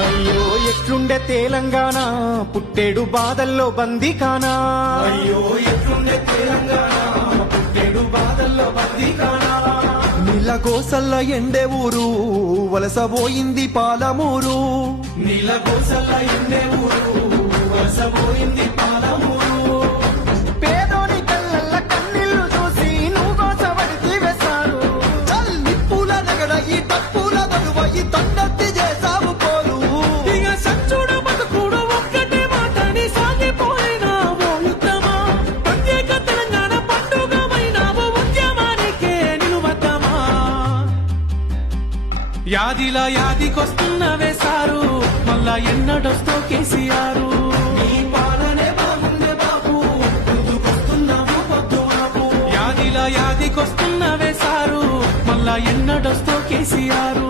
అయ్యో ఎట్లుండే తెలంగాణ పుట్టేడు బాధల్లో బందీకానా. అయ్యో ఎట్లుండే తెలంగాణ పుట్టేడు బాధల్లో బందీకానా. నీళ్ళ గోసల్ల ఎండే ఊరు వలసబోయింది పాలమూరు. నీళ్ళ గోసల్ల ఎండే ఊరు వలసబోయింది పాలమూరు. పేదోని కళ్ళల్ల కన్నీళ్లు చూసి నువ్వు గోసపడితే వేశారు. చల్ నిప్పుల నగడ ఈ తప్పుల బరువ ఈ తండెత్తి చేసావు పోరు. ఇక సచ్చుడు బతుకుడు ఒక్కటే మాటని సాగిపోయినావు యుద్ధమా. ప్రత్యేక తెలంగాణ పండుగమైనావు ఉద్యమానికే నిలువద్దమా. యాదిలా యాదికొస్తున్నవే సారు మళ్ళా ఎన్నడొస్తో కేసీఆర్. నీ పాలనే బాగుందే బాబు గుర్తుకొస్తున్నావు పొద్దునకు. యాదిలా యాదికొస్తున్నవే సారు మళ్ళా ఎన్నడొస్తో కేసీఆర్.